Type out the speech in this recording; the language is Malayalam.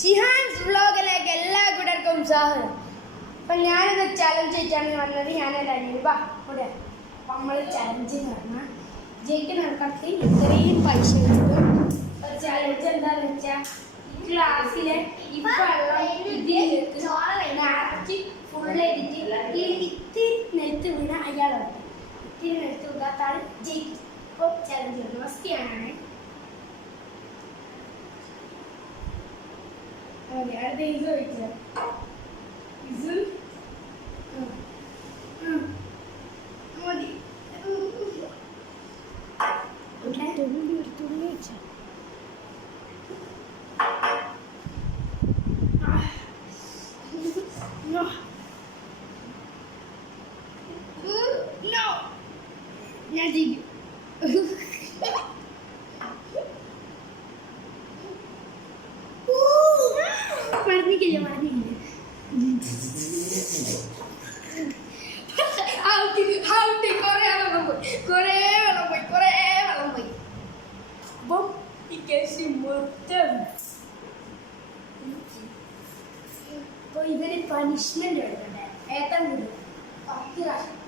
ഷിഹാൻസ് വ്ലോഗിലേക്ക് എല്ലാ കൂട്ടർക്കും സ്വാഗതം. അപ്പം ഞാനിത് ചലഞ്ച് വെച്ചാണ് വന്നത്. ഞാനെൻ്റെ അനിയൻ കൂടെ അപ്പം നമ്മൾ ചലഞ്ച് എന്ന് പറഞ്ഞാൽ ജയിക്കുന്നവർക്കൊക്കെ ഇത്രയും പൈസ കിട്ടും. ചലഞ്ച് എന്താണെന്ന് വെച്ചാൽ ഈ ക്ലാസ്സിലെ ഈ വെള്ളം ഇതിലേക്ക് നിറച്ച് ഫുള്ളായിട്ട് ഇത്തിരി നെൽത്ത് വീണ അയാളാണ്. ഇത്തിരി നെൽത്ത് വീഴാത്ത ആൾ ജയിക്കും. അപ്പോൾ ചലഞ്ച് വരുന്നത് ഫസ്റ്റ് ഞാനാണ്. അടുത്ത ഇത് വയ്ക്കുക. ഇത് മതി. തുള്ളി വെച്ച ഞാൻ ജയിക്കും. പറഞ്ഞിക്കില്ല കുറേ വെള്ളം പോയി. അപ്പം ഈ കേസ് മൊത്തം ഇപ്പൊ ഇവര് പണിഷ്മെന്റ് എടുക്കണ്ടേ? ഏത്തം വിടും 10 പ്രാവശ്യം